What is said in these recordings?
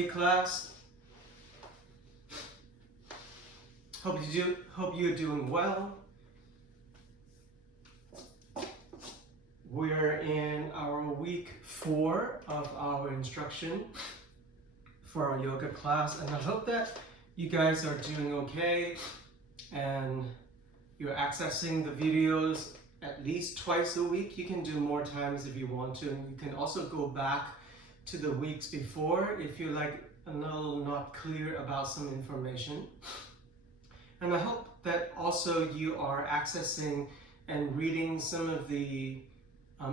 Hey class, hope you're doing well. We're in our week 4 of our instruction for our yoga class, and I hope that you guys are doing okay and you're accessing the videos at least twice a week. You can do more times if you want to, and you can also go back to the weeks before if you're like a little not clear about some information. And I hope that also you are accessing and reading some of the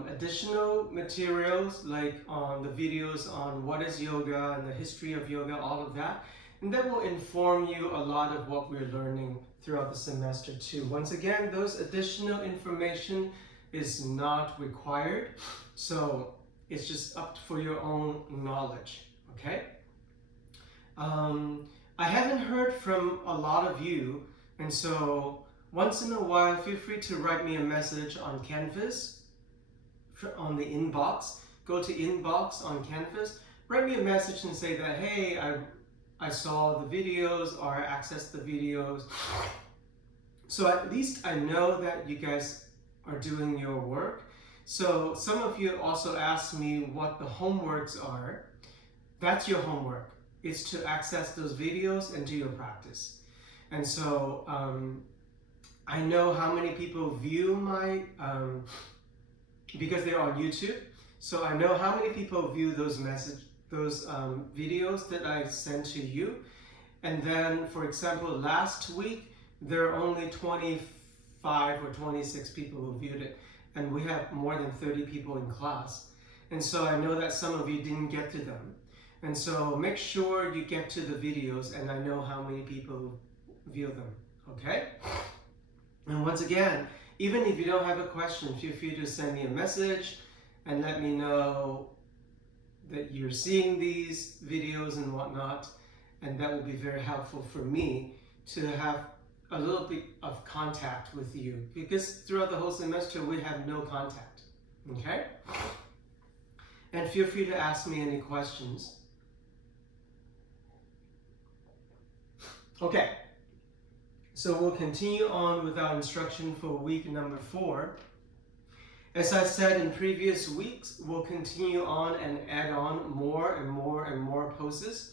additional materials, like on the videos on what is yoga and the history of yoga, all of that. And that will inform you a lot of what we're learning throughout the semester too. Once again, those additional information is not required. So it's just up for your own knowledge, okay? I haven't heard from a lot of you, and so once in a while, feel free to write me a message on Canvas, on the inbox. Go to inbox on Canvas, write me a message and say that, hey, I saw the videos or I accessed the videos. So at least I know that you guys are doing your work. So some of you also asked me what the homeworks are. That's your homework. Is to access those videos and do your practice. And so I know how many people view my, because they're on YouTube, so I know how many people view those videos that I sent to you. And then, for example, last week, there are only 25 or 26 people who viewed it, and we have more than 30 people in class. And so I know that some of you didn't get to them. And so make sure you get to the videos, and I know how many people view them, okay? And once again, even if you don't have a question, feel free to send me a message and let me know that you're seeing these videos and whatnot, and that will be very helpful for me to have a little bit of contact with you, because throughout the whole semester we have no contact, okay? And feel free to ask me any questions. Okay, so we'll continue on with our instruction for week number 4. As I said in previous weeks, we'll continue on and add on more and more and more poses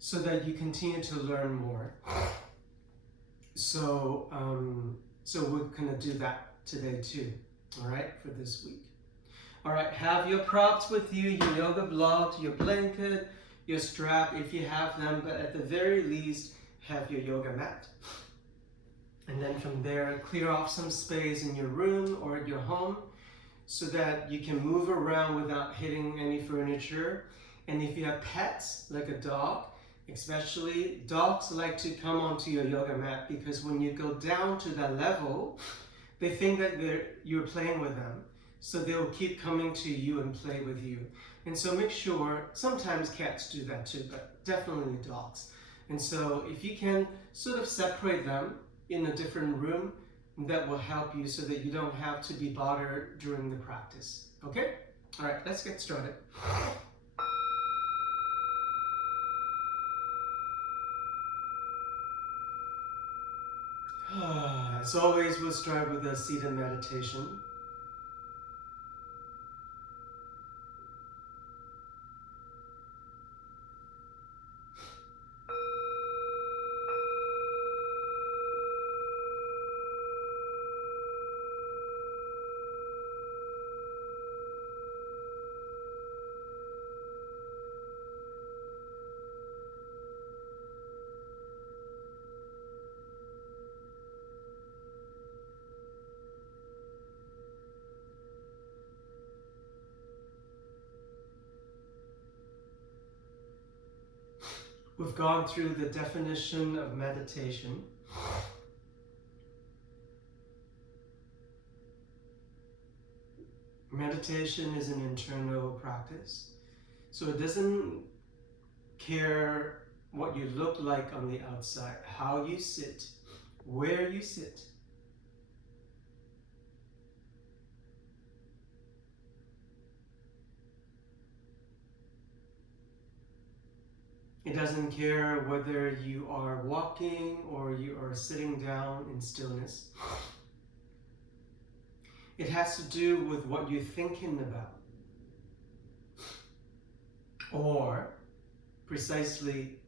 so that you continue to learn more. So, we're gonna do that today too, all right, for this week. All right, have your props with you, your yoga blocks, your blanket, your strap if you have them, but at the very least, have your yoga mat. And then from there, clear off some space in your room or at your home so that you can move around without hitting any furniture. And if you have pets, like a dog, especially, dogs like to come onto your yoga mat because when you go down to that level, they think that you're playing with them. So they'll keep coming to you and play with you. And so make sure, sometimes cats do that too, but definitely dogs. And so if you can sort of separate them in a different room, that will help you so that you don't have to be bothered during the practice. Okay? All right, let's get started. As always, we'll start with a seated meditation. We've gone through the definition of meditation. Meditation is an internal practice. So it doesn't care what you look like on the outside, how you sit, where you sit. It doesn't care whether you are walking or you are sitting down in stillness. It has to do with what you're thinking about, or precisely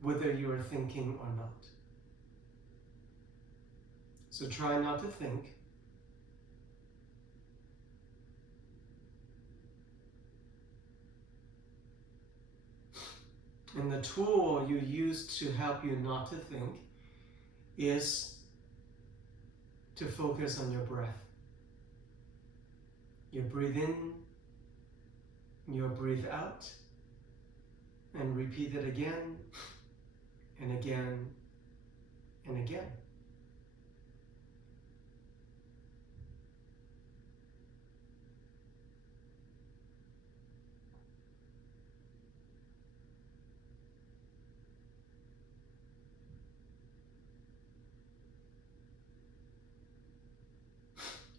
whether you are thinking or not. So try not to think. And the tool you use to help you not to think is to focus on your breath. You breathe in, you breathe out, and repeat it again and again and again.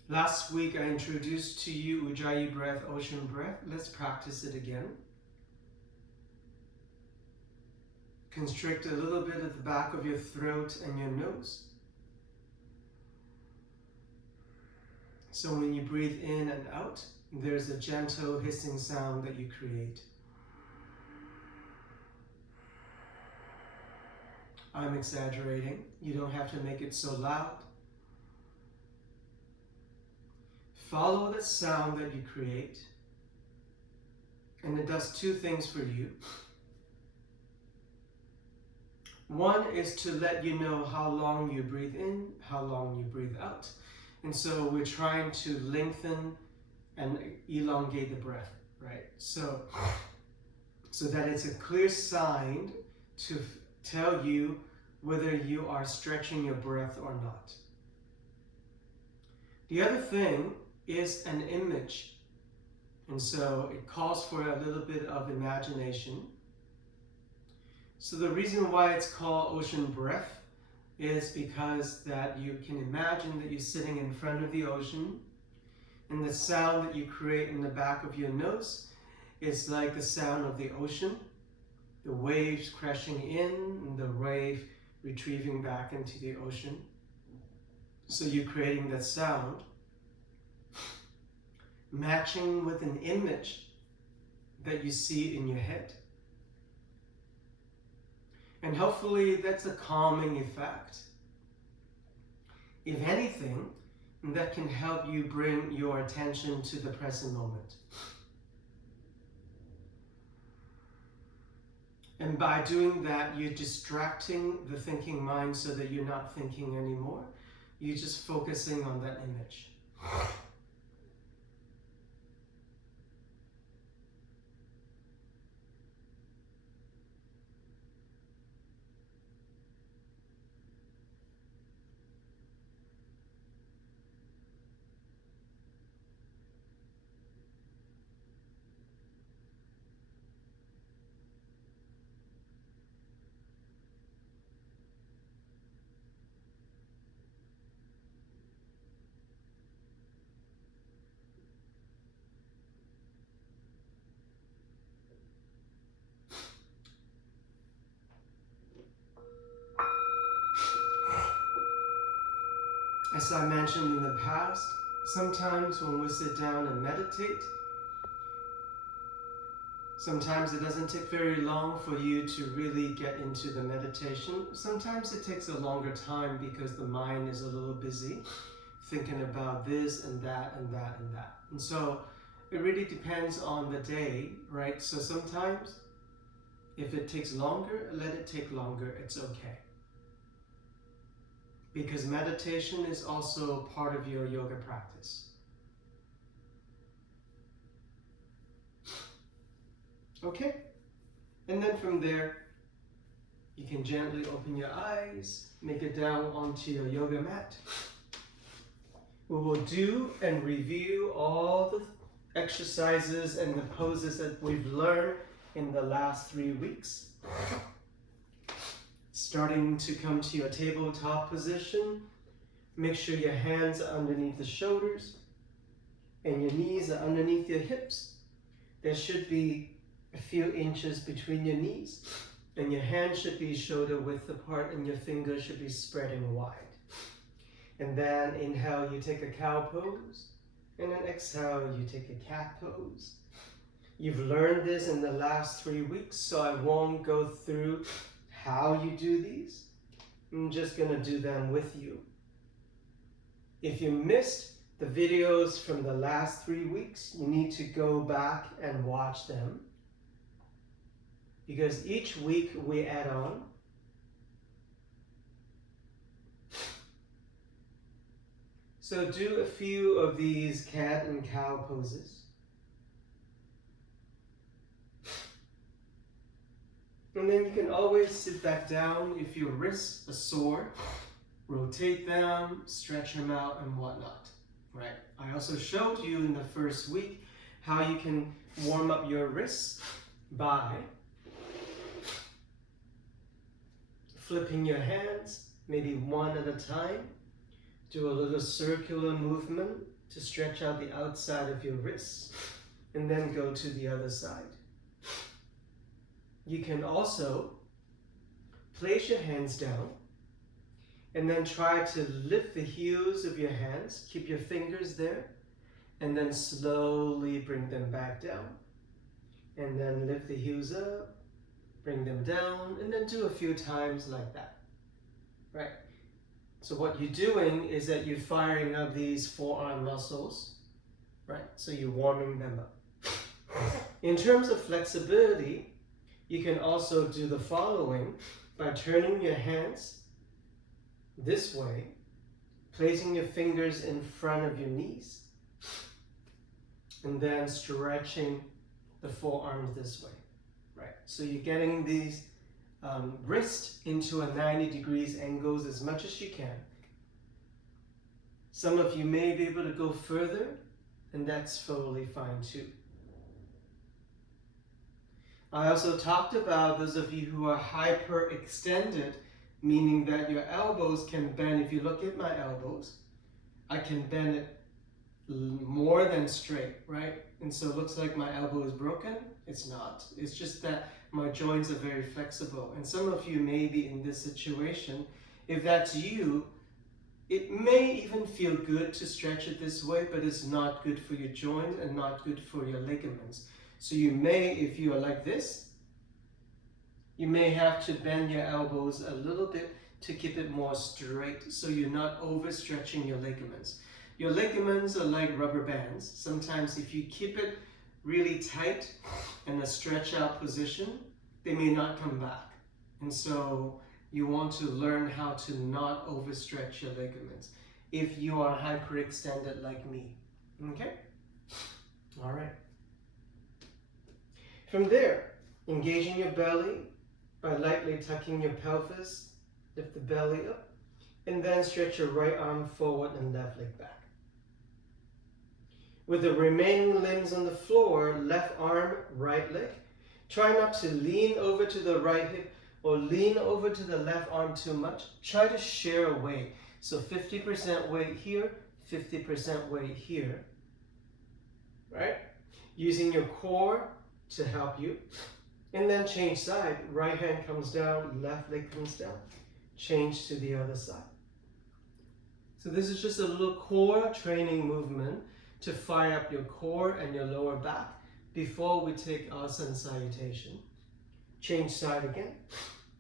Last week I introduced to you Ujjayi breath, ocean breath. Let's practice it again. Constrict a little bit at the back of your throat and your nose. So when you breathe in and out, there's a gentle hissing sound that you create. I'm exaggerating. You don't have to make it so loud. Follow the sound that you create, and it does two things for you. One is to let you know how long you breathe in, how long you breathe out. And so we're trying to lengthen and elongate the breath, right? So that it's a clear sign to tell you whether you are stretching your breath or not. The other thing is an image. And so it calls for a little bit of imagination. So the reason why it's called ocean breath is because that you can imagine that you're sitting in front of the ocean, and the sound that you create in the back of your nose is like the sound of the ocean, the waves crashing in and the wave retrieving back into the ocean. So you're creating that sound, matching with an image that you see in your head. And hopefully that's a calming effect. If anything, that can help you bring your attention to the present moment. And by doing that, you're distracting the thinking mind so that you're not thinking anymore. You're just focusing on that image. As I mentioned in the past, sometimes when we sit down and meditate, sometimes it doesn't take very long for you to really get into the meditation. Sometimes it takes a longer time because the mind is a little busy thinking about this and that and that and that. And so it really depends on the day, right? So sometimes if it takes longer, let it take longer, it's okay. Because meditation is also part of your yoga practice. Okay? And then from there, you can gently open your eyes, make it down onto your yoga mat. We will do and review all the exercises and the poses that we've learned in the last 3 weeks. Starting to come to your tabletop position, make sure your hands are underneath the shoulders and your knees are underneath your hips. There should be a few inches between your knees And your hand should be shoulder width apart and your fingers should be spreading wide. And then inhale, you take a cow pose. And then exhale, you take a cat pose. You've learned this in the last 3 weeks, so I won't go through how you do these. I'm just gonna do them with you. If you missed the videos from the last 3 weeks, you need to go back and watch them. Because each week we add on. So do a few of these cat and cow poses. And then you can always sit back down if your wrists are sore. Rotate them, stretch them out and whatnot, right? I also showed you in the first week how you can warm up your wrists by flipping your hands, maybe one at a time. Do a little circular movement to stretch out the outside of your wrists, and then go to the other side. You can also place your hands down and then try to lift the heels of your hands, keep your fingers there, and then slowly bring them back down. And then lift the heels up, bring them down, and then do a few times like that, right? So what you're doing is that you're firing up these forearm muscles, right? So you're warming them up. In terms of flexibility, you can also do the following by turning your hands this way, placing your fingers in front of your knees, and then stretching the forearms this way, right? So you're getting these wrist into a 90 degrees angles as much as you can. Some of you may be able to go further, and that's totally fine too. I also talked about those of you who are hyperextended, meaning that your elbows can bend. If you look at my elbows, I can bend it more than straight, right? And so it looks like my elbow is broken. It's not. It's just that my joints are very flexible. And some of you may be in this situation. If that's you, it may even feel good to stretch it this way, but it's not good for your joints and not good for your ligaments. So you may, if you are like this, you may have to bend your elbows a little bit to keep it more straight so you're not overstretching your ligaments. Your ligaments are like rubber bands. Sometimes if you keep it really tight in a stretch out position, they may not come back. And so you want to learn how to not overstretch your ligaments if you are hyperextended like me. Okay? All right. From there, engaging your belly by lightly tucking your pelvis, lift the belly up, and then stretch your right arm forward and left leg back. With the remaining limbs on the floor, left arm, right leg, try not to lean over to the right hip or lean over to the left arm too much. Try to share weight. So 50% weight here, 50% weight here, right? Using your core to help you. And then change side. Right hand comes down, left leg comes down. Change to the other side. So this is just a little core training movement to fire up your core and your lower back before we take asana salutation. Change side again.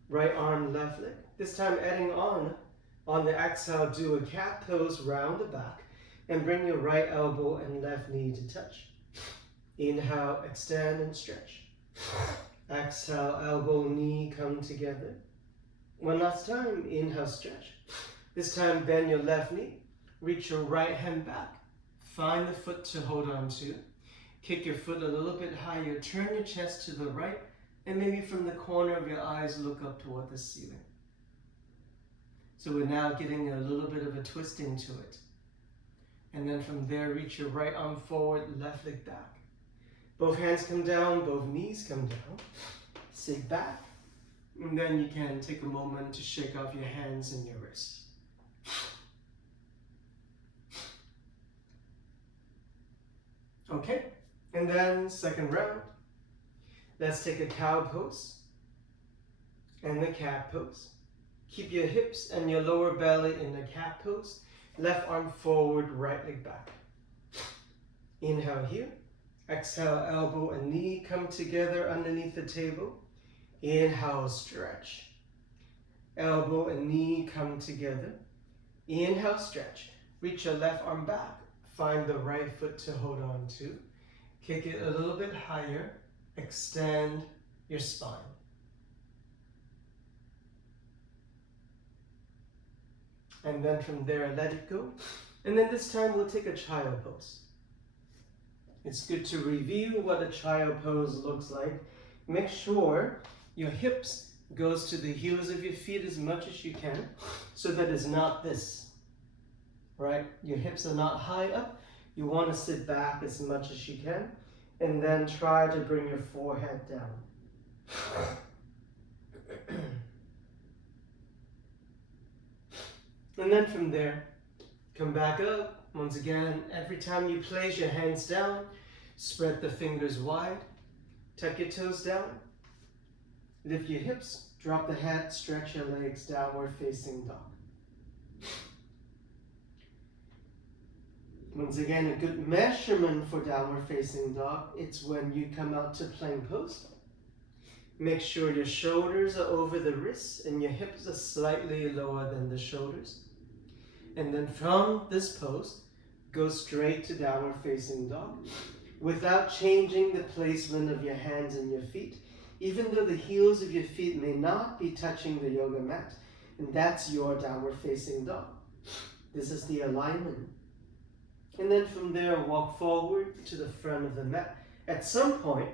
Right arm, left leg. This time adding on the exhale, do a cat pose round the back and bring your right elbow and left knee to touch. Inhale, extend and stretch. Exhale, elbow, knee come together. One last time, inhale, stretch. This time bend your left knee, reach your right hand back. Find the foot to hold on to. Kick your foot a little bit higher, turn your chest to the right, and maybe from the corner of your eyes, look up toward the ceiling. So we're now getting a little bit of a twist into it. And then from there, reach your right arm forward, left leg back. Both hands come down, both knees come down. Sit back, and then you can take a moment to shake off your hands and your wrists. Okay, and then second round. Let's take a cow pose. and the cat pose. Keep your hips and your lower belly in the cat pose. Left arm forward, right leg back. Inhale here. Exhale, elbow and knee come together underneath the table. Inhale, stretch. Elbow and knee come together. Inhale, stretch. Reach your left arm back. Find the right foot to hold on to. Kick it a little bit higher. Extend your spine. And then from there, let it go. And then this time we'll take a child pose. It's good to review what a child pose looks like. Make sure your hips goes to the heels of your feet as much as you can, so that it's not this, right? Your hips are not high up. You want to sit back as much as you can, and then try to bring your forehead down. And then from there, come back up. Once again, every time you place your hands down, spread the fingers wide, tuck your toes down, lift your hips, drop the head, stretch your legs, downward facing dog. Once again, a good measurement for downward facing dog, it's when you come out to plank pose. Make sure your shoulders are over the wrists and your hips are slightly lower than the shoulders. And then from this pose, go straight to downward facing dog without changing the placement of your hands and your feet, even though the heels of your feet may not be touching the yoga mat. And that's your downward facing dog. This is the alignment. And then from there, walk forward to the front of the mat. At some point,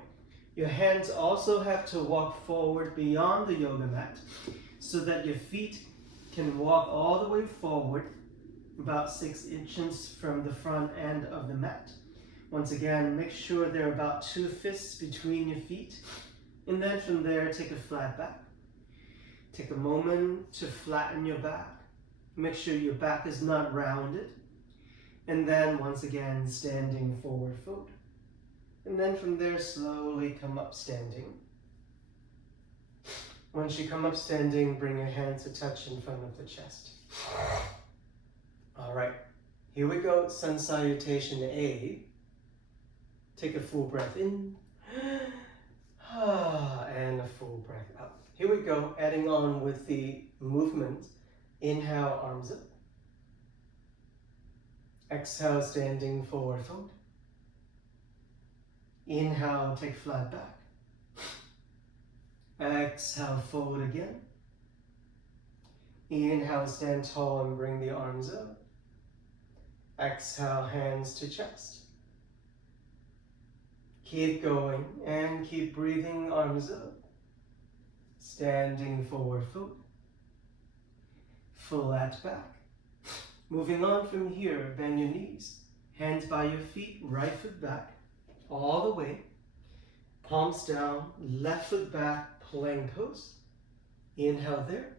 your hands also have to walk forward beyond the yoga mat so that your feet can walk all the way forward about 6 inches from the front end of the mat. Once again, make sure there are about 2 fists between your feet. And then from there, take a flat back. Take a moment to flatten your back. Make sure your back is not rounded. And then once again, standing forward fold. And then from there, slowly come up standing. Once you come up standing, bring your hands to touch in front of the chest. All right, here we go, sun salutation A. Take a full breath in, and a full breath out. Here we go, adding on with the movement. Inhale, arms up. Exhale, standing forward fold. Inhale, take flat back. Exhale, fold again. Inhale, stand tall and bring the arms up. Exhale, hands to chest. Keep going and keep breathing, arms up. Standing forward fold. Flat back. Moving on from here, bend your knees. Hands by your feet, right foot back, all the way. Palms down, left foot back, plank pose. Inhale there.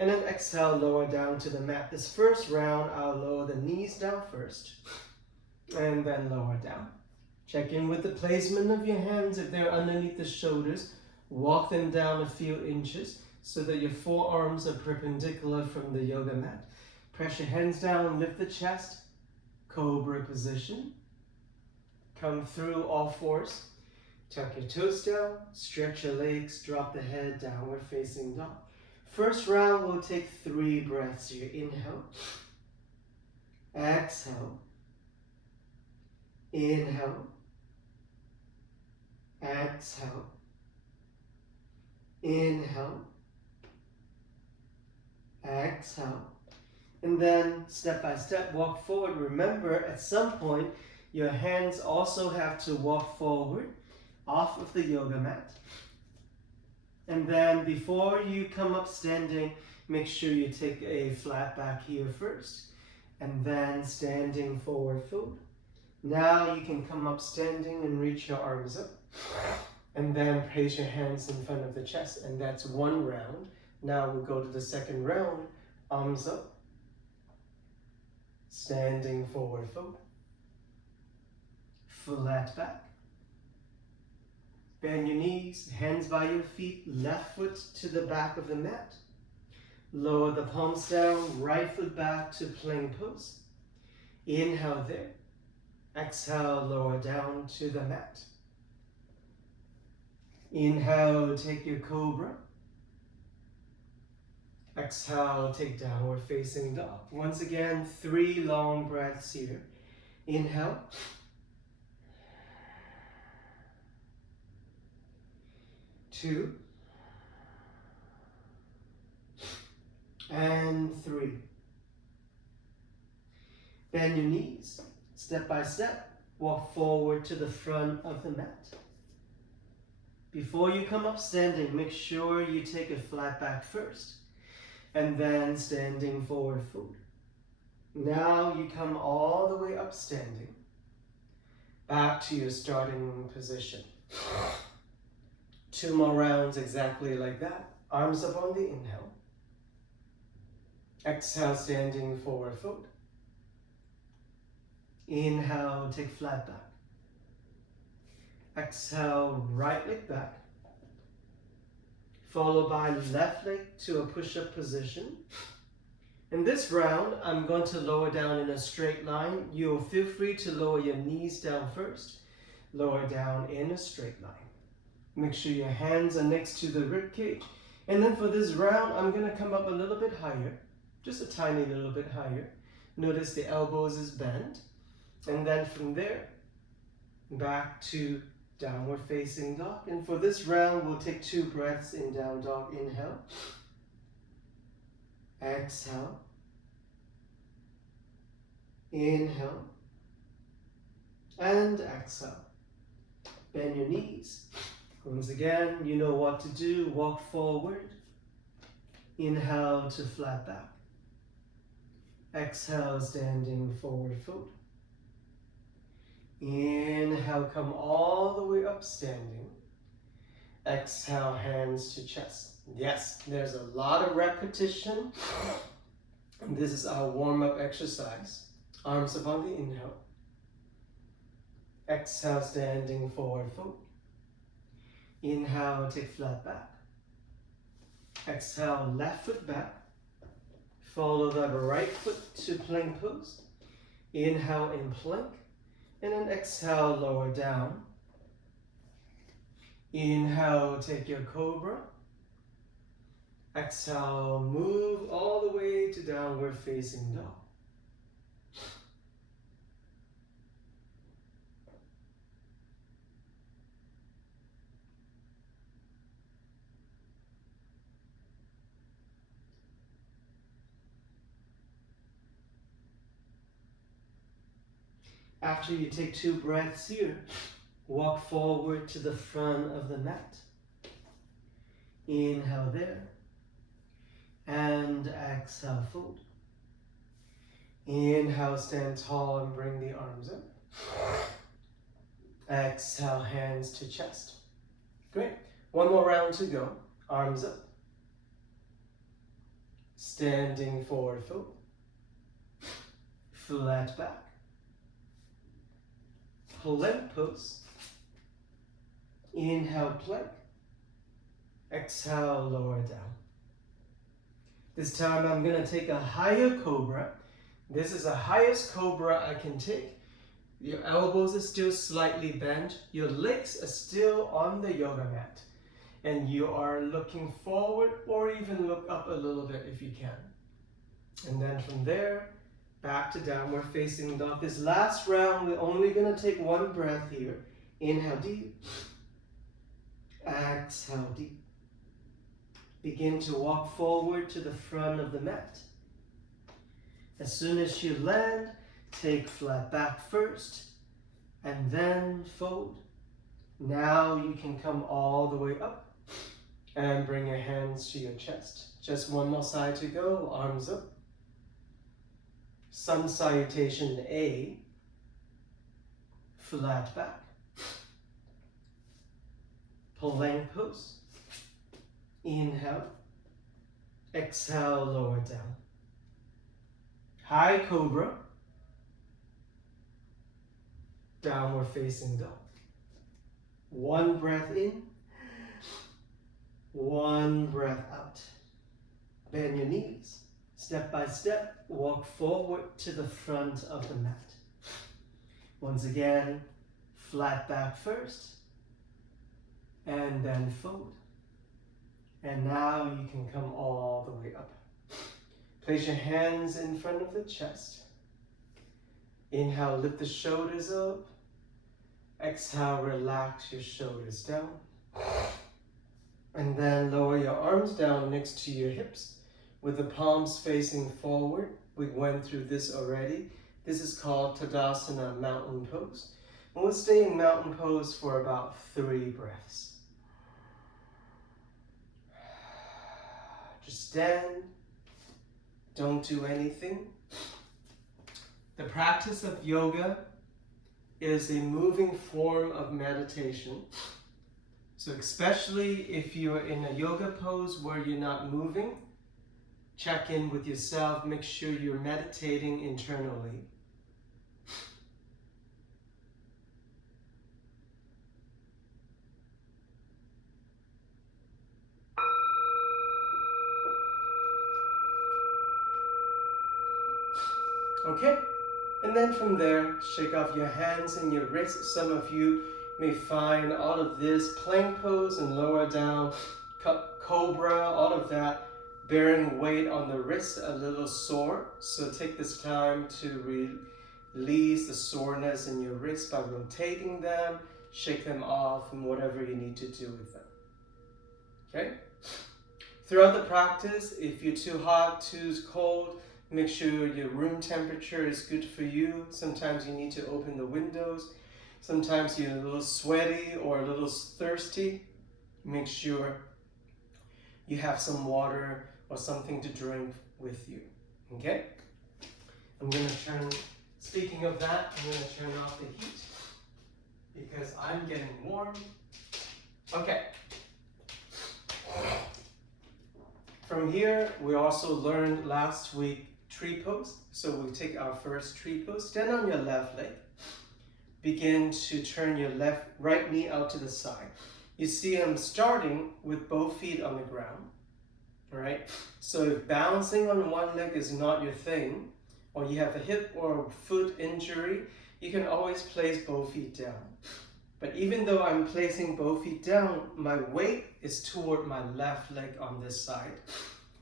And then exhale, lower down to the mat. This first round, I'll lower the knees down first, and then lower down. Check in with the placement of your hands. If they're underneath the shoulders, walk them down a few inches so that your forearms are perpendicular from the yoga mat. Press your hands down, lift the chest, cobra position. Come through all fours. Tuck your toes down, stretch your legs, drop the head, downward facing dog. First round, we'll take 3 breaths here. Inhale. Exhale. Inhale. Exhale. Inhale. Exhale. And then step by step, walk forward. Remember, at some point, your hands also have to walk forward off of the yoga mat. And then before you come up standing, make sure you take a flat back here first. And then standing forward fold. Now you can come up standing and reach your arms up. And then place your hands in front of the chest. And that's 1 round. Now we'll go to the second round. Arms up. Standing forward fold. Flat back. Bend your knees, hands by your feet, left foot to the back of the mat. Lower the palms down, right foot back to plank pose. Inhale there. Exhale, lower down to the mat. Inhale, take your cobra. Exhale, take downward facing dog. Once again, 3 long breaths here. Inhale. 2. And 3. Bend your knees, step by step, walk forward to the front of the mat. Before you come up standing, make sure you take a flat back first, and then standing forward fold. Now you come all the way up standing, back to your starting position. 2 more rounds exactly like that. Arms up on the inhale. Exhale, standing forward fold. Inhale, take flat back. Exhale, right leg back. Followed by left leg to a push-up position. In this round, I'm going to lower down in a straight line. You'll feel free to lower your knees down first. Lower down in a straight line. Make sure your hands are next to the rib cage. And then for this round, I'm going to come up a little bit higher. Just a tiny little bit higher. Notice the elbows is bent. And then from there, back to downward facing dog. And for this round, we'll take 2 breaths in down dog. Inhale. Exhale. Inhale. And exhale. Bend your knees. Once again, you know what to do. Walk forward. Inhale to flat back. Exhale, standing forward fold. Inhale, come all the way up standing. Exhale, hands to chest. Yes, there's a lot of repetition. And this is our warm-up exercise. Arms up on the inhale. Exhale, standing forward fold. Inhale, take flat back. Exhale, left foot back. Follow the right foot to plank pose. Inhale in plank. And then exhale, lower down. Inhale, take your cobra. Exhale, move all the way to downward facing dog. After you take 2 breaths here, walk forward to the front of the mat. Inhale there. And exhale, fold. Inhale, stand tall and bring the arms up. Exhale, hands to chest. Great. 1 more round to go. Arms up. Standing forward fold. Flat back. Plank pose. Inhale, plank. Exhale, lower down. This time I'm going to take a higher cobra. This is the highest cobra I can take. Your elbows are still slightly bent. Your legs are still on the yoga mat. And you are looking forward or even look up a little bit if you can. And then from there, back to downward facing dog. This last round, we're only going to take 1 breath here. Inhale deep. Exhale deep. Begin to walk forward to the front of the mat. As soon as you land, take flat back first, and then fold. Now you can come all the way up and bring your hands to your chest. Just 1 more side to go, arms up. Sun salutation A, flat back. Plank pose. Inhale. Exhale, lower down. High cobra. Downward facing dog. One breath in, one breath out. Bend your knees. Step by step, walk forward to the front of the mat. Once again, flat back first, and then fold. And now you can come all the way up. Place your hands in front of the chest. Inhale, lift the shoulders up. Exhale, relax your shoulders down. And then lower your arms down next to your hips with the palms facing forward. We went through this already. This is called Tadasana, mountain pose. And we'll stay in mountain pose for about 3 breaths. Just stand. Don't do anything. The practice of yoga is a moving form of meditation. So especially if you're in a yoga pose where you're not moving, check in with yourself, make sure you're meditating internally. Okay, and then from there, shake off your hands and your wrists. Some of you may find all of this plank pose and lower down, cobra, all of that, bearing weight on the wrists, a little sore. So take this time to release the soreness in your wrists by rotating them, shake them off, and whatever you need to do with them. Okay? Throughout the practice, if you're too hot, too cold, make sure your room temperature is good for you. Sometimes you need to open the windows. Sometimes you're a little sweaty or a little thirsty. Make sure you have some water or something to drink with you. Okay? I'm going to speaking of that, I'm going to turn off the heat because I'm getting warm. Okay. From here, we also learned last week tree pose. So we take our first tree pose. Stand on your left leg. Begin to turn your right knee out to the side. You see I'm starting with both feet on the ground. All right? So if balancing on one leg is not your thing, or you have a hip or a foot injury, you can always place both feet down. But even though I'm placing both feet down, my weight is toward my left leg on this side.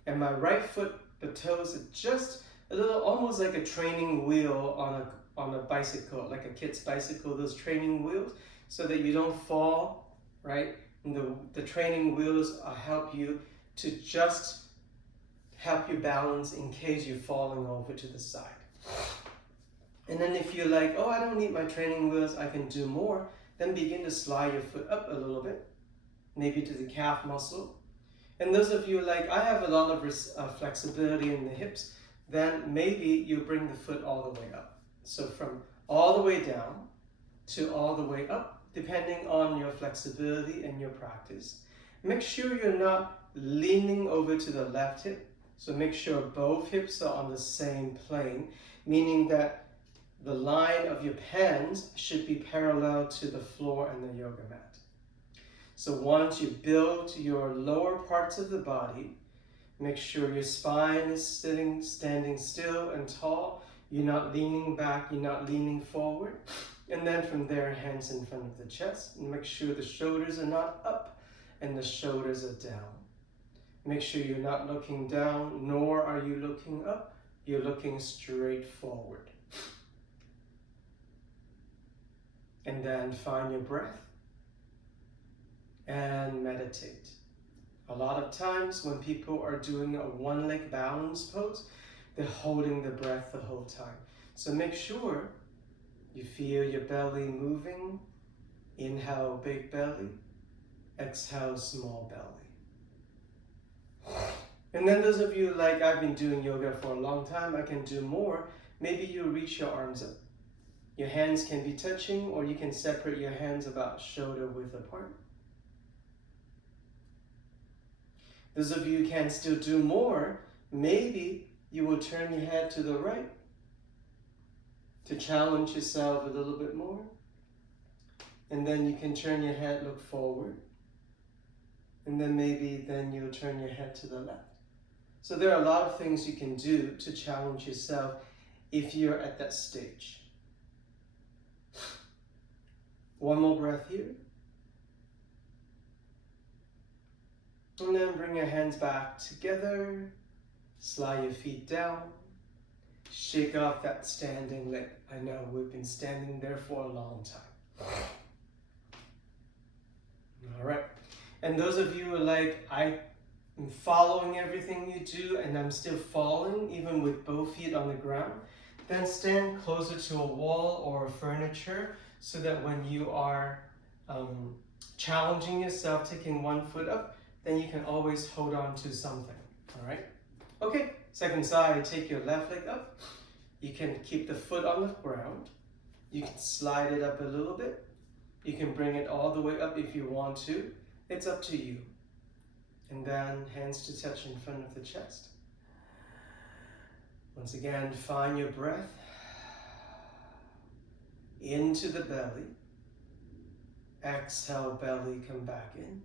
And my right foot, the toes are just a little, almost like a training wheel on a bicycle, like a kid's bicycle, those training wheels, so that you don't fall, right? And the training wheels help you to just help you balance in case you're falling over to the side. And then if you're like, oh, I don't need my training wheels, I can do more, then begin to slide your foot up a little bit, maybe to the calf muscle. And those of you like, I have a lot of flexibility in the hips, then maybe you bring the foot all the way up. So from all the way down to all the way up, depending on your flexibility and your practice. Make sure you're not leaning over to the left hip. So make sure both hips are on the same plane, meaning that the line of your hands should be parallel to the floor and the yoga mat. So once you build your lower parts of the body, make sure your spine is standing still and tall. You're not leaning back, you're not leaning forward. And then from there, hands in front of the chest. And make sure the shoulders are not up and the shoulders are down. Make sure you're not looking down, nor are you looking up. You're looking straight forward. And then find your breath and meditate. A lot of times when people are doing a one-leg balance pose, they're holding the breath the whole time. So make sure you feel your belly moving. Inhale, big belly. Exhale, small belly. And then those of you like, I've been doing yoga for a long time, I can do more. Maybe you reach your arms up. Your hands can be touching, or you can separate your hands about shoulder width apart. Those of you who can still do more, maybe you will turn your head to the right to challenge yourself a little bit more. And then you can turn your head, look forward. And then maybe then you'll turn your head to the left. So there are a lot of things you can do to challenge yourself if you're at that stage. One more breath here. And then bring your hands back together. Slide your feet down. Shake off that standing leg. I know we've been standing there for a long time. All right. And those of you who are like, I'm following everything you do and I'm still falling, even with both feet on the ground, then stand closer to a wall or furniture so that when you are challenging yourself, taking one foot up, then you can always hold on to something. All right. Okay, second side, take your left leg up. You can keep the foot on the ground. You can slide it up a little bit. You can bring it all the way up if you want to. It's up to you. And then hands to touch in front of the chest. Once again, find your breath. Into the belly. Exhale, belly, come back in.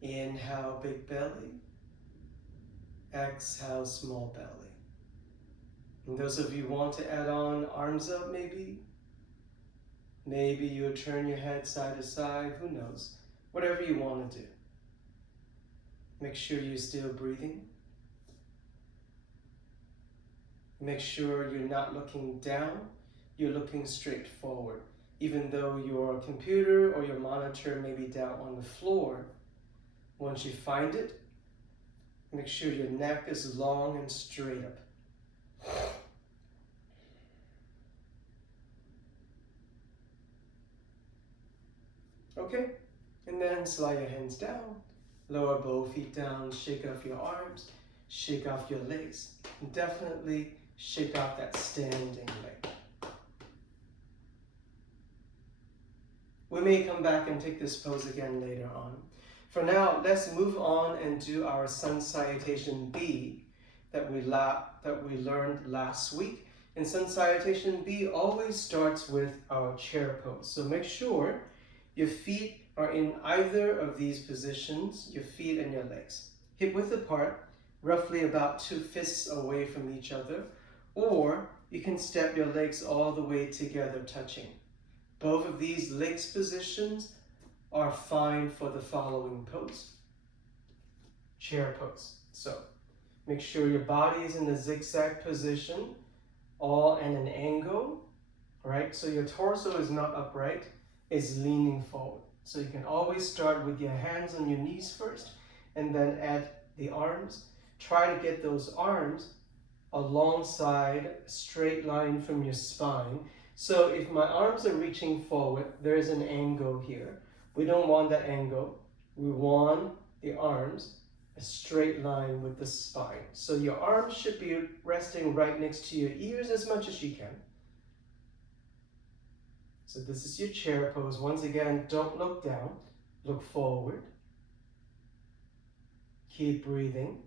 Inhale, big belly. Exhale, small belly. And those of you who want to add on arms up maybe you'll turn your head side to side, who knows. Whatever you want to do. Make sure you're still breathing. Make sure you're not looking down, you're looking straight forward. Even though your computer or your monitor may be down on the floor, once you find it, make sure your neck is long and straight up. Okay, and then slide your hands down, lower both feet down, shake off your arms, shake off your legs, and definitely shake off that standing leg. We may come back and take this pose again later on. For now, let's move on and do our Sun Salutation B that we learned last week. And Sun Salutation B always starts with our chair pose. So make sure your feet are in either of these positions, your feet and your legs. Hip width apart, roughly about 2 fists away from each other, or you can step your legs all the way together touching. Both of these legs positions are fine for the following pose. Chair pose. So make sure your body is in the zigzag position, all at an angle, right? So your torso is not upright, it's leaning forward. So you can always start with your hands on your knees first, and then add the arms. Try to get those arms alongside, straight line from your spine. So if my arms are reaching forward, there's an angle here. We don't want that angle. We want the arms a straight line with the spine. So your arms should be resting right next to your ears as much as you can. So this is your chair pose. Once again, don't look down, look forward. Keep breathing.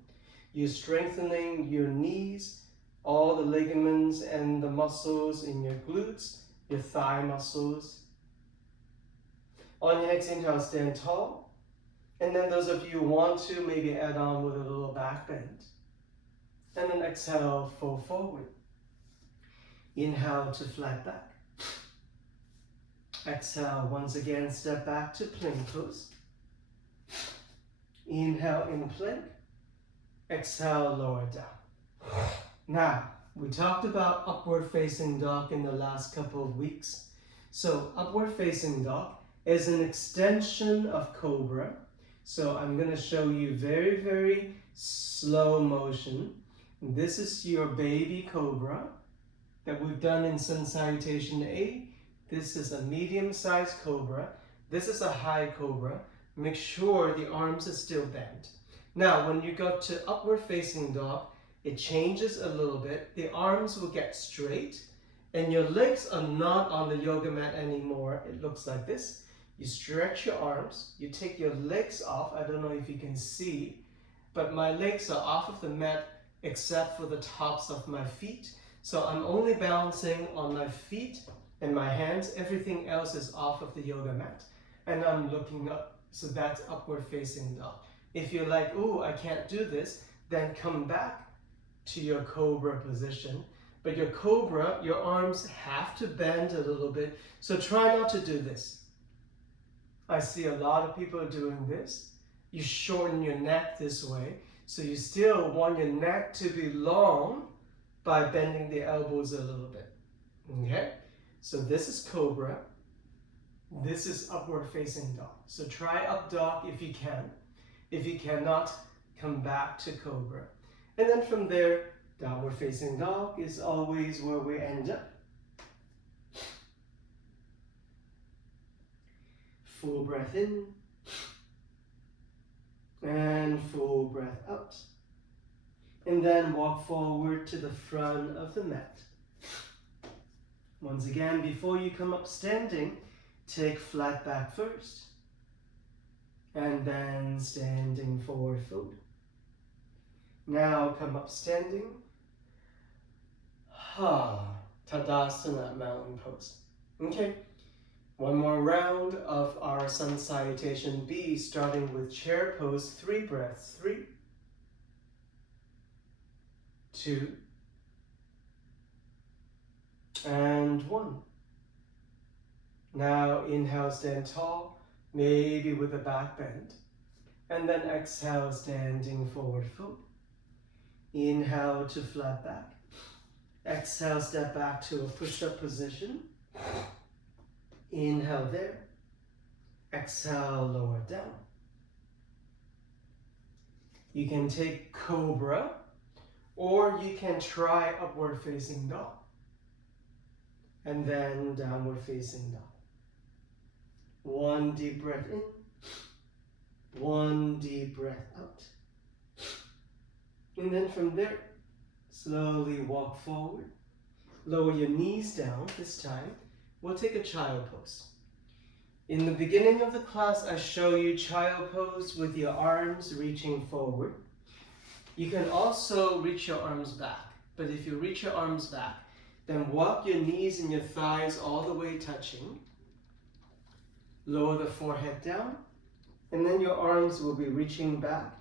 You're strengthening your knees, all the ligaments and the muscles in your glutes, your thigh muscles. On your next inhale, stand tall. And then those of you who want to, maybe add on with a little back bend. And then exhale, fold forward. Inhale to flat back. Exhale, once again, step back to plank pose. Inhale in plank. Exhale, lower down. Now, we talked about upward facing dog in the last couple of weeks. So upward facing dog is an extension of cobra. So I'm going to show you very, very slow motion. This is your baby cobra that we've done in Sun Salutation A. This is a medium-sized cobra. This is a high cobra. Make sure the arms are still bent. Now, when you go to upward facing dog, it changes a little bit. The arms will get straight and your legs are not on the yoga mat anymore. It looks like this. You stretch your arms, you take your legs off. I don't know if you can see, but my legs are off of the mat except for the tops of my feet. So I'm only balancing on my feet and my hands, everything else is off of the yoga mat. And I'm looking up, so that's upward facing dog. If you're like, oh, I can't do this, then come back to your cobra position. But your cobra, your arms have to bend a little bit, so try not to do this. I see a lot of people doing this. You shorten your neck this way, so you still want your neck to be long by bending the elbows a little bit. Okay? So this is cobra. This is upward facing dog. So try up dog if you can. If you cannot, come back to cobra. And then from there, downward facing dog is always where we end up. Full breath in. And full breath out. And then walk forward to the front of the mat. Once again, before you come up standing, take flat back first. And then standing forward fold. Now come up standing. Tadasana, mountain pose. Okay. One more round of our sun salutation B, starting with chair pose. 3 breaths. 3, 2, and 1. Now inhale, stand tall, maybe with a back bend. And then exhale, standing forward fold. Inhale to flat back. Exhale, step back to a push-up position. Inhale there. Exhale, lower down. You can take cobra, or you can try upward facing dog. And then downward facing dog. 1 deep breath in. 1 deep breath out. And then from there, slowly walk forward. Lower your knees down this time. We'll take a child pose. In the beginning of the class, I show you child pose with your arms reaching forward. You can also reach your arms back. But if you reach your arms back, then walk your knees and your thighs all the way touching. Lower the forehead down. And then your arms will be reaching back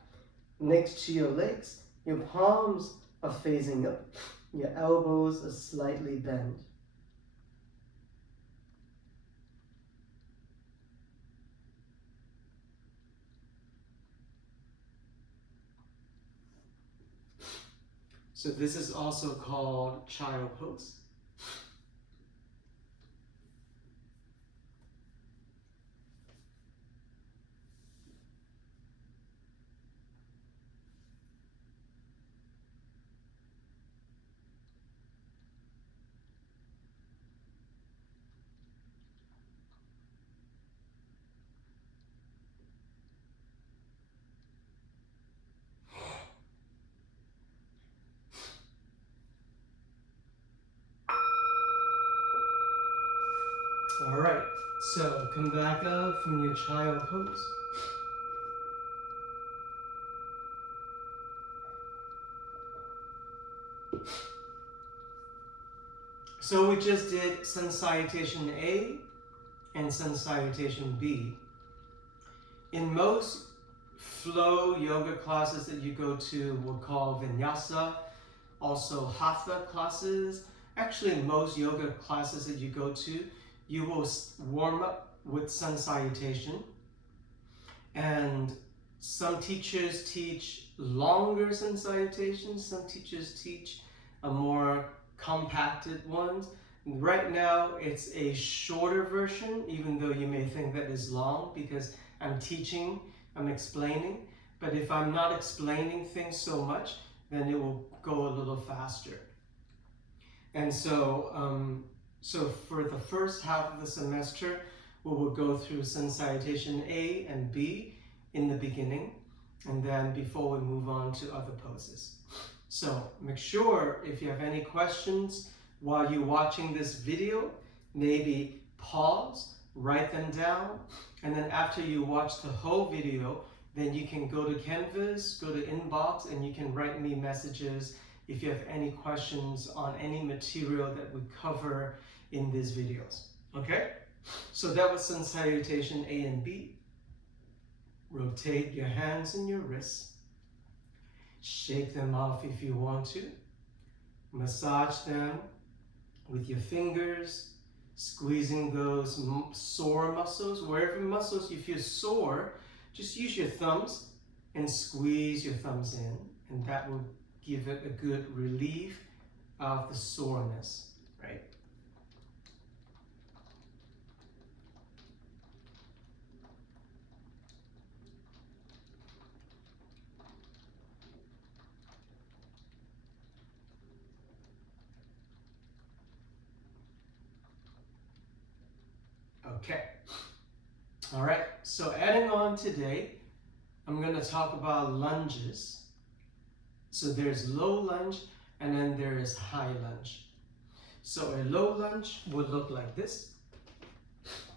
next to your legs. Your palms are facing up. Your elbows are slightly bent. So this is also called child pose. All right, so come back up from your child pose. So we just did sun salutation A and sun salutation B. In most flow yoga classes that you go to, we'll call vinyasa, also hatha classes. Actually, most yoga classes that you go to, you will warm up with sun salutation. And some teachers teach longer sun salutations, some teachers teach a more compacted ones. Right now, it's a shorter version, even though you may think that is long, because I'm teaching, I'm explaining. But if I'm not explaining things so much, then it will go a little faster. And so, so for the first half of the semester, we will go through sun salutation A and B in the beginning, and then before we move on to other poses. So make sure if you have any questions while you're watching this video, maybe pause, write them down, and then after you watch the whole video, then you can go to Canvas, go to inbox, and you can write me messages if you have any questions on any material that we cover in these videos. Okay? So that was sun salutation A and B. Rotate your hands and your wrists. Shake them off if you want to. Massage them with your fingers, squeezing those sore muscles. Wherever muscles you feel sore, just use your thumbs and squeeze your thumbs in, and that will give it a good relief of the soreness, right? Okay. All right, so adding on today, I'm going to talk about lunges. So there's low lunge and then there is high lunge. So a low lunge would look like this.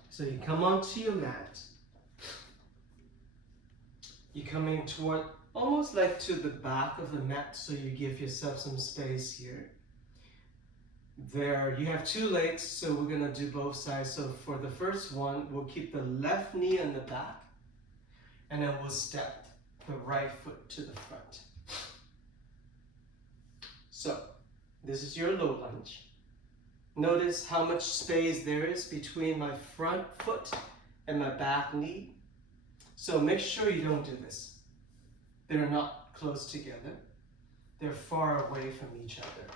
So you come onto your mat. You're coming toward almost like to the back of the mat, so you give yourself some space here. There, you have two legs, so we're gonna do both sides. So for the first one, we'll keep the left knee in the back, and then we'll step the right foot to the front. So this is your low lunge. Notice how much space there is between my front foot and my back knee. So make sure you don't do this. They're not close together. They're far away from each other.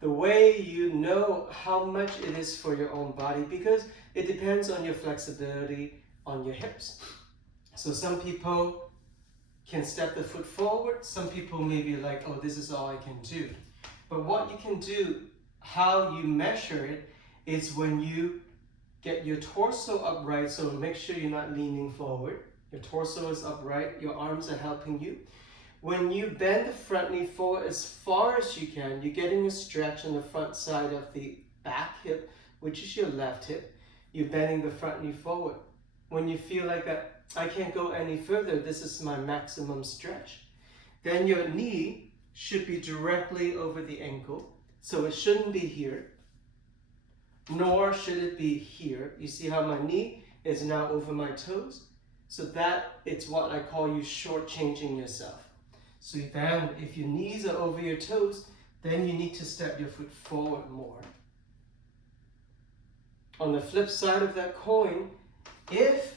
The way you know how much it is for your own body, because it depends on your flexibility on your hips. So some people can step the foot forward. Some people may be like, oh, this is all I can do. But what you can do, how you measure it, is when you get your torso upright. So make sure you're not leaning forward. Your torso is upright. Your arms are helping you. When you bend the front knee forward as far as you can, you're getting a stretch on the front side of the back hip, which is your left hip. You're bending the front knee forward. When you feel like that, I can't go any further, this is my maximum stretch, then your knee should be directly over the ankle. So it shouldn't be here, nor should it be here. You see how my knee is now over my toes? So that it's what I call you shortchanging yourself. So then if your knees are over your toes, then you need to step your foot forward more. On the flip side of that coin, if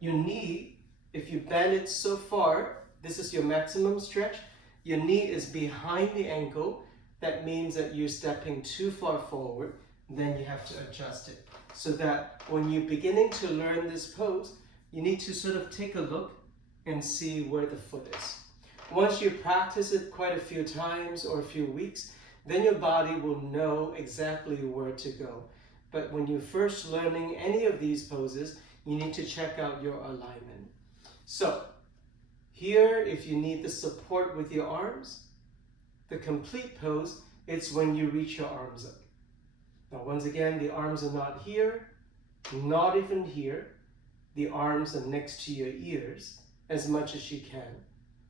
your knee, if you bend it so far, this is your maximum stretch, your knee is behind the ankle, that means that you're stepping too far forward, then you have to adjust it. So that when you're beginning to learn this pose, you need to sort of take a look and see where the foot is. Once you practice it quite a few times or a few weeks, then your body will know exactly where to go. But when you're first learning any of these poses, you need to check out your alignment. So here, if you need the support with your arms, the complete pose, it's when you reach your arms up. Now once again, the arms are not here, not even here. The arms are next to your ears as much as you can.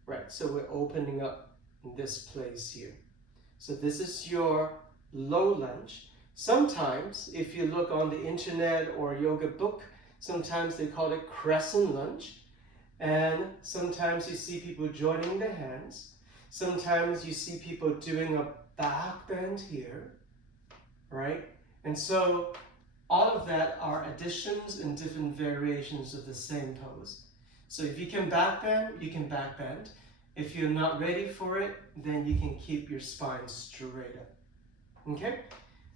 Right, so we're opening up in this place here. So this is your low lunge. Sometimes, if you look on the internet or yoga book, sometimes they call it crescent lunge. And sometimes you see people joining the hands. Sometimes you see people doing a back bend here, right? And so all of that are additions and different variations of the same pose. So if you can back bend, you can back bend. If you're not ready for it, then you can keep your spine straight up. Okay?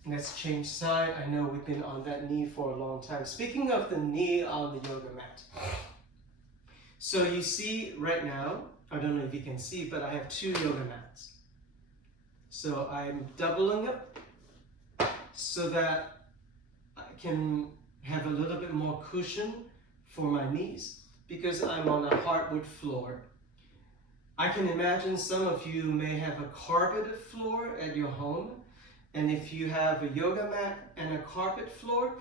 Let's change side. I know we've been on that knee for a long time. Speaking of the knee on the yoga mat. So you see right now, I don't know if you can see, but I have two yoga mats. So I'm doubling up so that I can have a little bit more cushion for my knees, because I'm on a hardwood floor. I can imagine some of you may have a carpeted floor at your home, and if you have a yoga mat and a carpet floor,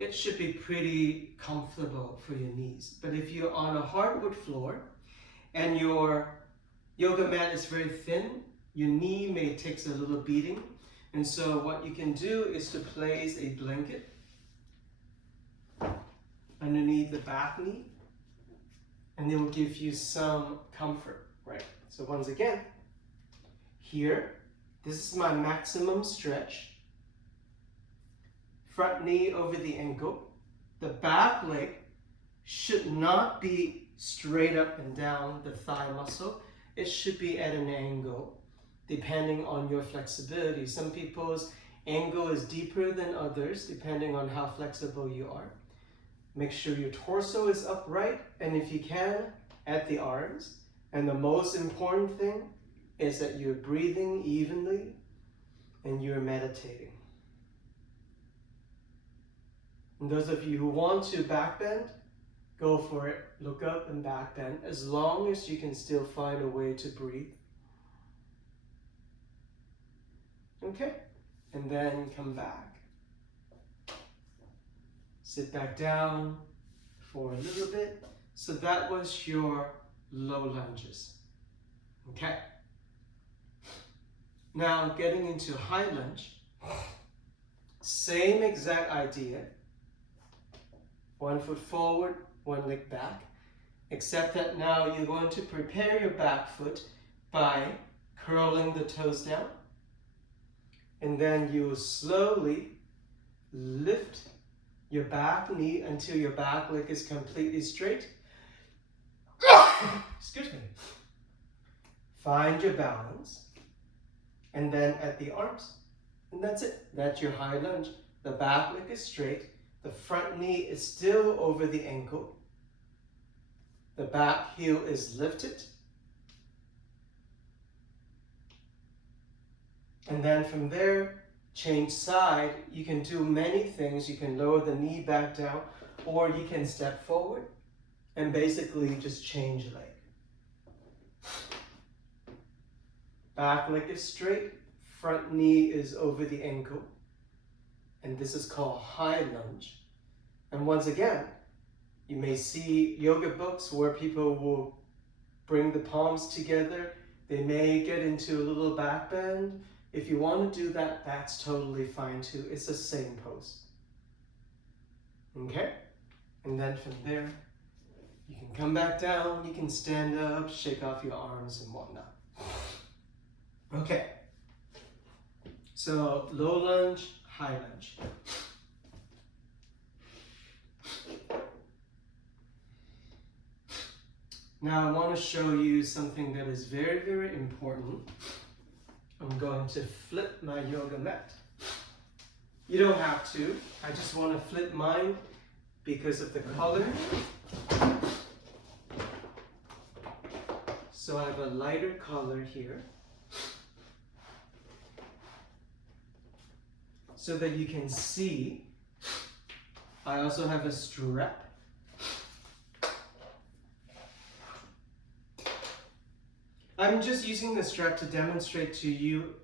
it should be pretty comfortable for your knees. But if you're on a hardwood floor and your yoga mat is very thin, your knee may take a little beating. And so what you can do is to place a blanket underneath the back knee, and it will give you some comfort, right? So once again, here, this is my maximum stretch. Front knee over the ankle. The back leg should not be straight up and down the thigh muscle. It should be at an angle, depending on your flexibility. Some people's angle is deeper than others, depending on how flexible you are. Make sure your torso is upright, and if you can, at the arms. And the most important thing is that you're breathing evenly and you're meditating. And those of you who want to back bend, go for it. Look up and back bend, as long as you can still find a way to breathe. Okay, and then come back. Sit back down for a little bit. So that was your low lunges. Okay. Now getting into high lunge. Same exact idea. 1 foot forward, 1 leg back. Except that now you're going to prepare your back foot by curling the toes down. And then you will slowly lift your back knee until your back leg is completely straight. Excuse me. Find your balance. And then at the arms. And that's it. That's your high lunge. The back leg is straight. The front knee is still over the ankle. The back heel is lifted. And then from there, change side. You can do many things. You can lower the knee back down, or you can step forward and basically just change leg. Back leg is straight, front knee is over the ankle. And this is called high lunge. And once again, you may see yoga books where people will bring the palms together. They may get into a little back bend. If you want to do that, that's totally fine too. It's the same pose. Okay? And then from there, you can come back down, you can stand up, shake off your arms and whatnot. Okay. So low lunge, high lunge. Now I want to show you something that is very, very important. I'm going to flip my yoga mat. You don't have to. I just want to flip mine because of the color. So I have a lighter color here. So that you can see, I also have a strap. I'm just using the strap to demonstrate to you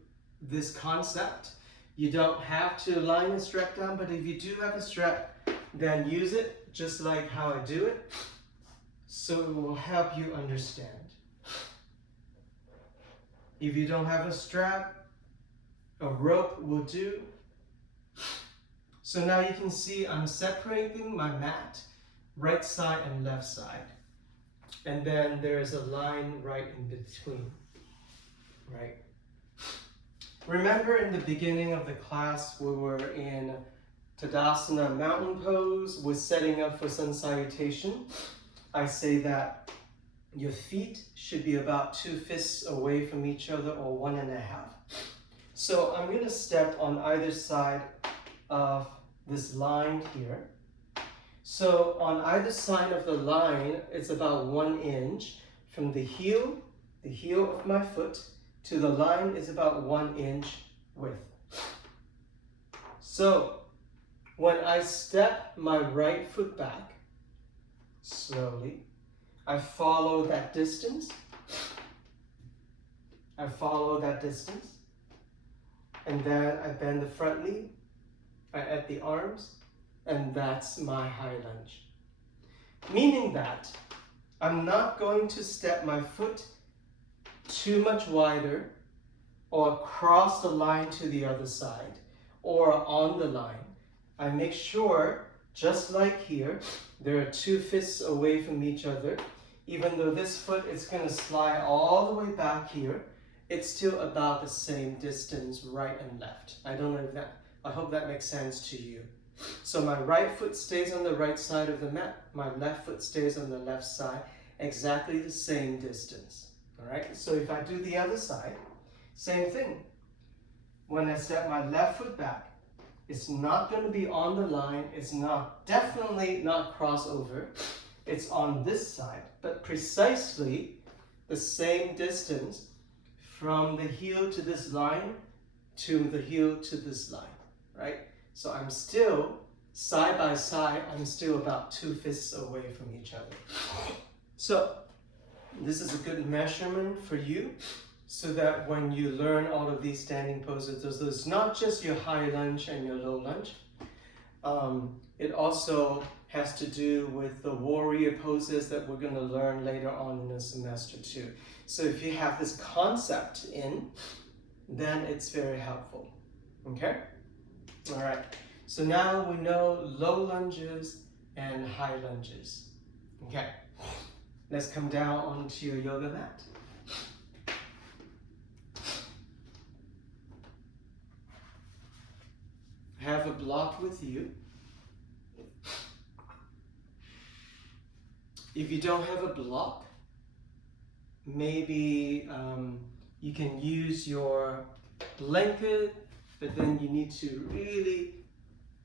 this concept. You don't have to line the strap down, but if you do have a strap, then use it just like how I do it, so it will help you understand. If you don't have a strap, a rope will do. So now you can see I'm separating my mat, right side and left side. And then there's a line right in between, right? Remember in the beginning of the class, we were in Tadasana mountain pose. We're setting up for sun salutation. I say that your feet should be about 2 fists away from each other, or 1.5. So I'm gonna step on either side of this line here. So on either side of the line, it's about 1 inch from the heel of my foot to the line is about 1 inch width. So when I step my right foot back, slowly, I follow that distance. And then I bend the front knee at the arms, and that's my high lunge. Meaning that I'm not going to step my foot too much wider or cross the line to the other side, or on the line, I make sure, just like here, there are 2 fists away from each other. Even though this foot is going to slide all the way back here, it's still about the same distance right and left. I hope that makes sense to you. So my right foot stays on the right side of the mat, my left foot stays on the left side, exactly the same distance. All right, so if I do the other side, same thing. When I step my left foot back, it's not going to be on the line, it's definitely not crossover. It's on this side, but precisely the same distance from the heel to this line to the heel to this line, right? So I'm still, side by side, I'm still about 2 fists away from each other. So this is a good measurement for you, so that when you learn all of these standing poses, there's not just your high lunge and your low lunge. It also has to do with the warrior poses that we're going to learn later on in the semester too. So if you have this concept in, then it's very helpful. Okay? All right. So now we know low lunges and high lunges. Okay. Let's come down onto your yoga mat. Have a block with you. If you don't have a block, maybe you can use your blanket, but then you need to really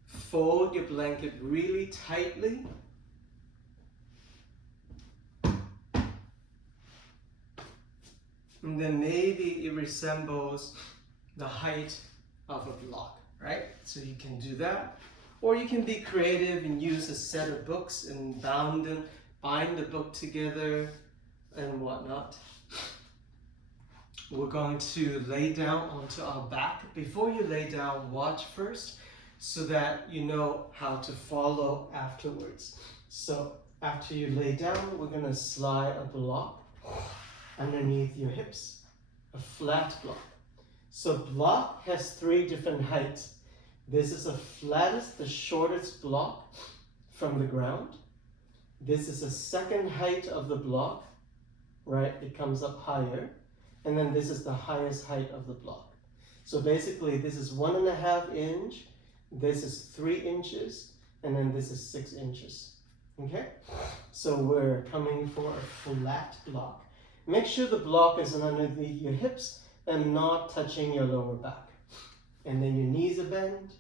fold your blanket really tightly. And then maybe it resembles the height of a block, right? So you can do that. Or you can be creative and use a set of books and bind the book together and whatnot. We're going to lay down onto our back. Before you lay down, watch first so that you know how to follow afterwards. So after you lay down, we're going to slide a block underneath your hips, a flat block. So block has 3 different heights. This is the flattest, the shortest block from the ground. This is the second height of the block, right? It comes up higher. And then this is the highest height of the block. So basically this is 1.5 inch, this is 3 inches, and then this is 6 inches. Okay? So we're coming for a flat block. Make sure the block is underneath your hips and not touching your lower back. And then your knees are bent,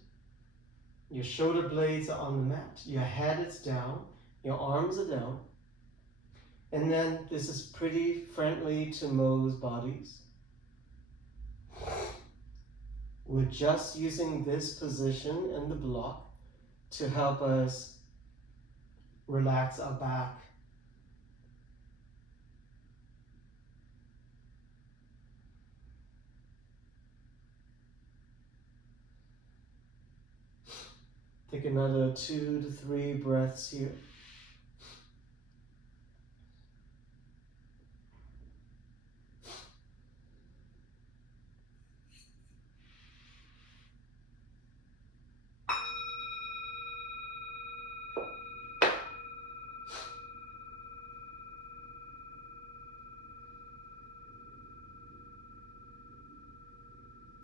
your shoulder blades are on the mat, your head is down, your arms are down. And then this is pretty friendly to most bodies. We're just using this position in the block to help us relax our back. Take another 2 to 3 breaths here.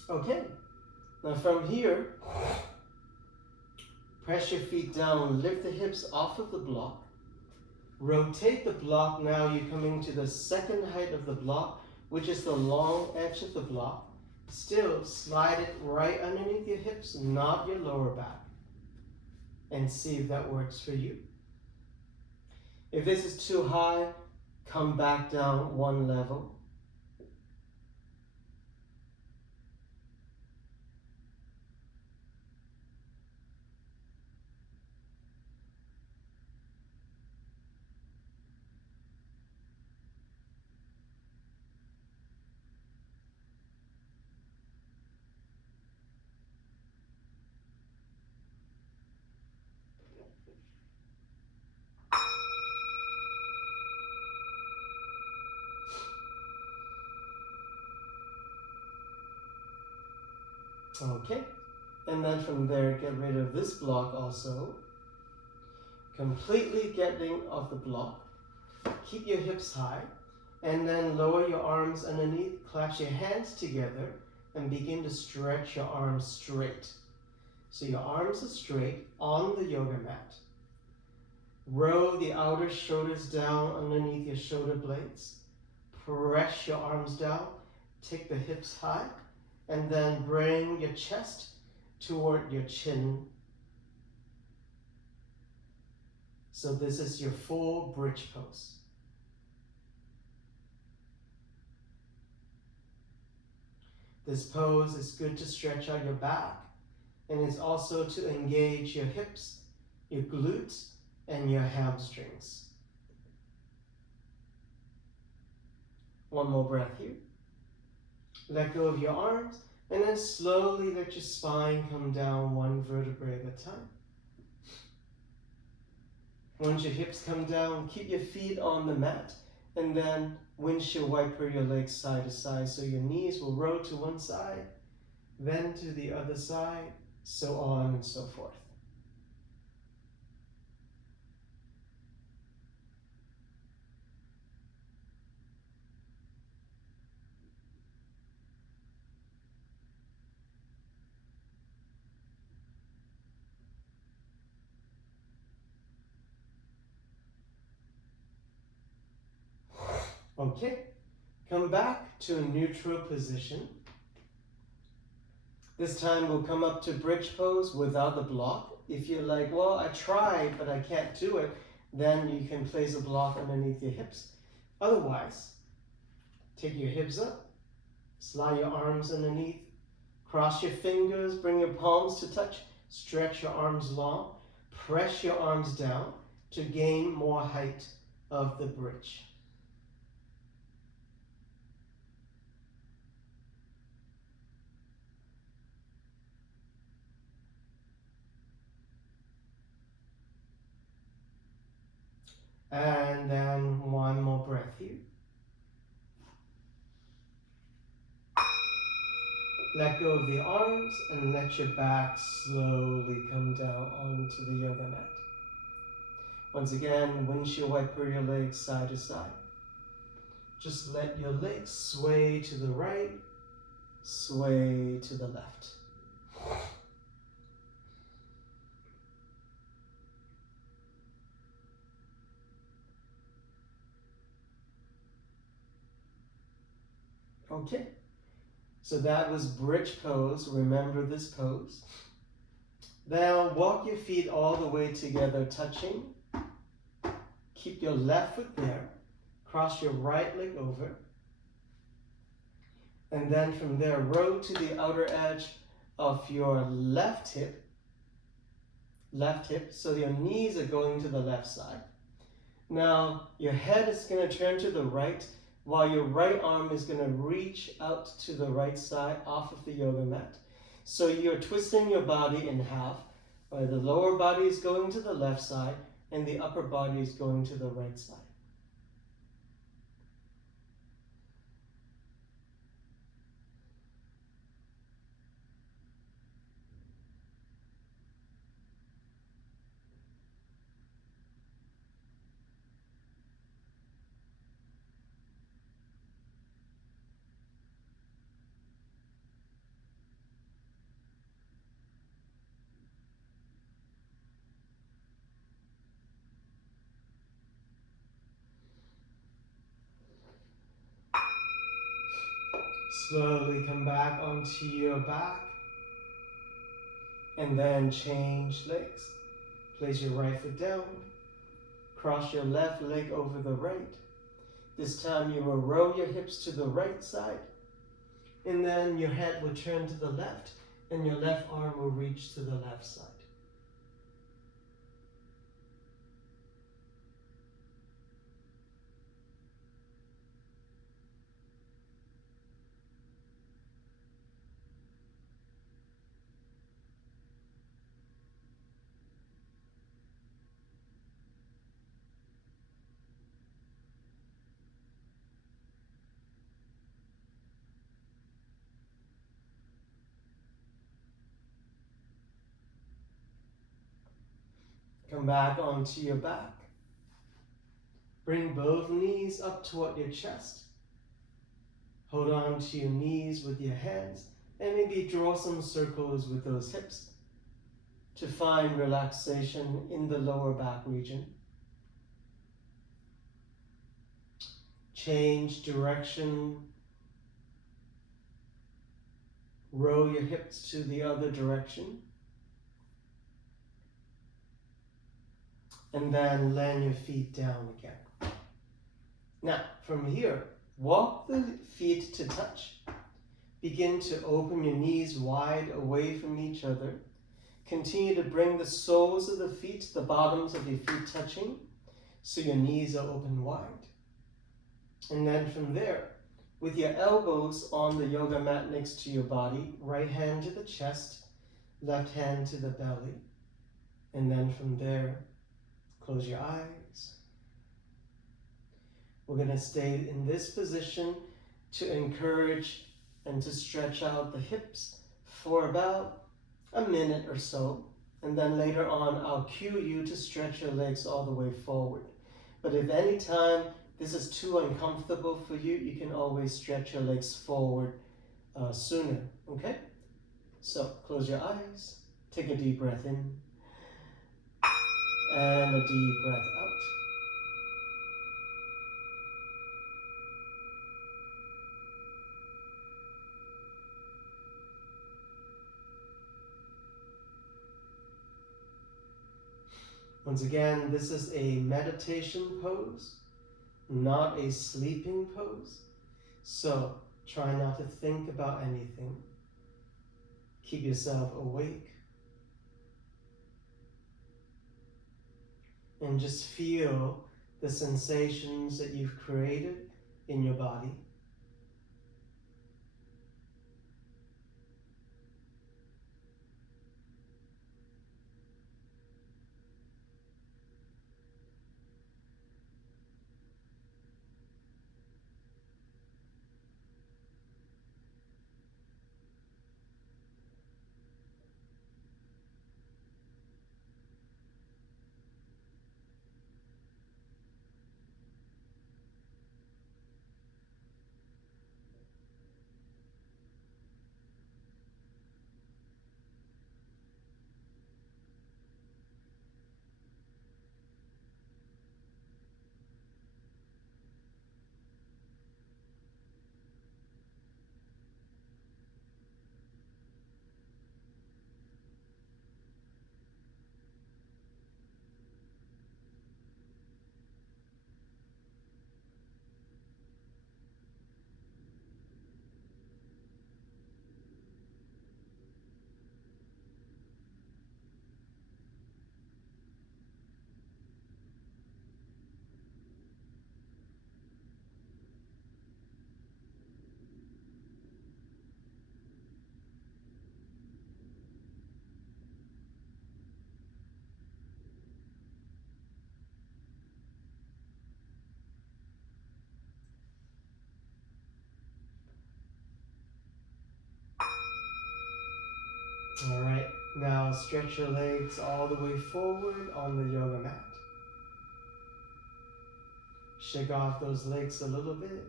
Okay, now from here, press your feet down, lift the hips off of the block, rotate the block. Now you're coming to the second height of the block, which is the long edge of the block. Still slide it right underneath your hips, not your lower back, and see if that works for you. If this is too high, come back down 1 level. Okay, and then from there, get rid of this block also. Completely getting off the block. Keep your hips high, and then lower your arms underneath, clasp your hands together, and begin to stretch your arms straight. So your arms are straight on the yoga mat. Roll the outer shoulders down underneath your shoulder blades. Press your arms down, take the hips high, and then bring your chest toward your chin. So this is your full bridge pose. This pose is good to stretch out your back, and it's also to engage your hips, your glutes, and your hamstrings. One more breath here. Let go of your arms, and then slowly let your spine come down one vertebrae at a time. Once your hips come down, keep your feet on the mat, and then windshield wiper your legs side to side, so your knees will roll to one side, then to the other side, so on and so forth. Okay, come back to a neutral position. This time we'll come up to bridge pose without the block. If you're like, well, I tried, but I can't do it, then you can place a block underneath your hips. Otherwise, take your hips up, slide your arms underneath, cross your fingers, bring your palms to touch, stretch your arms long, press your arms down to gain more height of the bridge. And then one more breath here. Let go of the arms and let your back slowly come down onto the yoga mat. Once again, windshield wiper your legs side to side. Just let your legs sway to the right, sway to the left. Okay, so that was bridge pose. Remember this pose. Now walk your feet all the way together, touching. Keep your left foot there. Cross your right leg over. And then from there, roll to the outer edge of your left hip, so your knees are going to the left side. Now, your head is going to turn to the right, while your right arm is going to reach out to the right side off of the yoga mat. So you're twisting your body in half, where the lower body is going to the left side, and the upper body is going to the right side. Slowly come back onto your back, and then change legs. Place your right foot down, cross your left leg over the right. This time you will roll your hips to the right side, and then your head will turn to the left, and your left arm will reach to the left side. Come back onto your back. Bring both knees up toward your chest. Hold on to your knees with your hands and maybe draw some circles with those hips to find relaxation in the lower back region. Change direction. Roll your hips to the other direction. And then land your feet down again. Now, from here, walk the feet to touch. Begin to open your knees wide away from each other. Continue to bring the soles of the feet, the bottoms of your feet touching, so your knees are open wide. And then from there, with your elbows on the yoga mat next to your body, right hand to the chest, left hand to the belly. And then from there, close your eyes. We're going to stay in this position to encourage and to stretch out the hips for about a minute or so. And then later on, I'll cue you to stretch your legs all the way forward. But if any time this is too uncomfortable for you, you can always stretch your legs forward sooner, okay? So close your eyes, take a deep breath in, and a deep breath out. Once again, this is a meditation pose, not a sleeping pose. So try not to think about anything. Keep yourself awake. And just feel the sensations that you've created in your body. All right, now stretch your legs all the way forward on the yoga mat. Shake off those legs a little bit.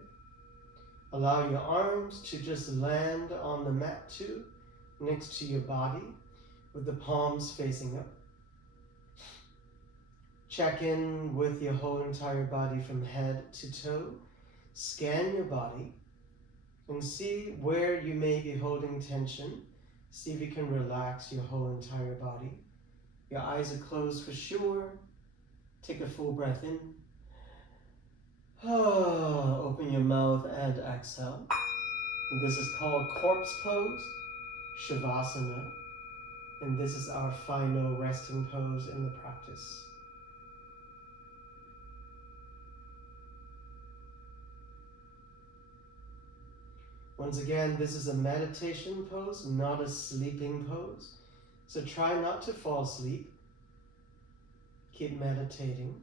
Allow your arms to just land on the mat too, next to your body, with the palms facing up. Check in with your whole entire body from head to toe. Scan your body and see where you may be holding tension. See if you can relax your whole entire body. Your eyes are closed for sure. Take a full breath in. Open your mouth and exhale. And this is called corpse pose, Shavasana. And this is our final resting pose in the practice. Once again, this is a meditation pose, not a sleeping pose. So try not to fall asleep. Keep meditating.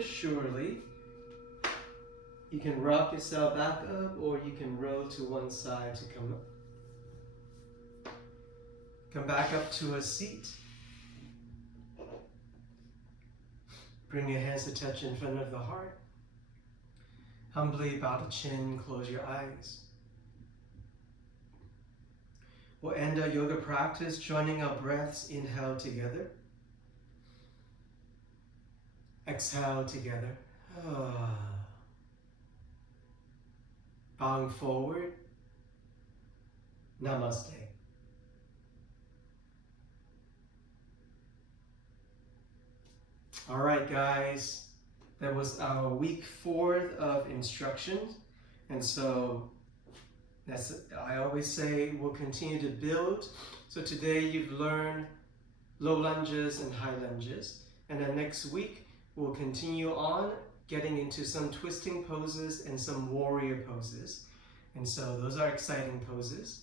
but surely. You can rock yourself back up, or you can roll to one side to come up. Come back up to a seat. Bring your hands to touch in front of the heart. Humbly bow the chin, close your eyes. We'll end our yoga practice joining our breaths. Inhale together. Exhale together. Bowing forward. Namaste. All right, guys. That was our week 4 of instructions. And so, I always say we'll continue to build. So today you've learned low lunges and high lunges. And then next week, we'll continue on getting into some twisting poses and some warrior poses. And so those are exciting poses.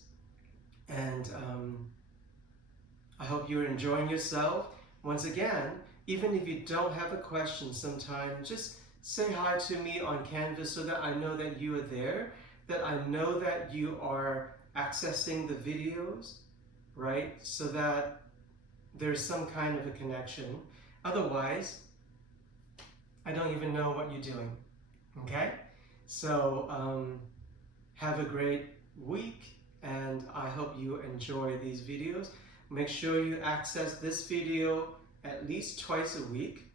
And I hope you're enjoying yourself. Once again, even if you don't have a question sometime, just say hi to me on Canvas so that I know that you are there, that I know that you are accessing the videos, right? So that there's some kind of a connection. Otherwise, I don't even know what you're doing, okay? So have a great week, and I hope you enjoy these videos. Make sure you access this video at least twice a week,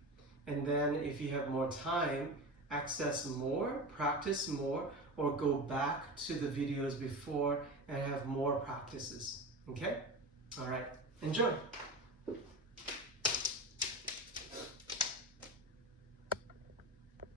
and then if you have more time, access more, practice more, or go back to the videos before and have more practices, okay? All right, enjoy.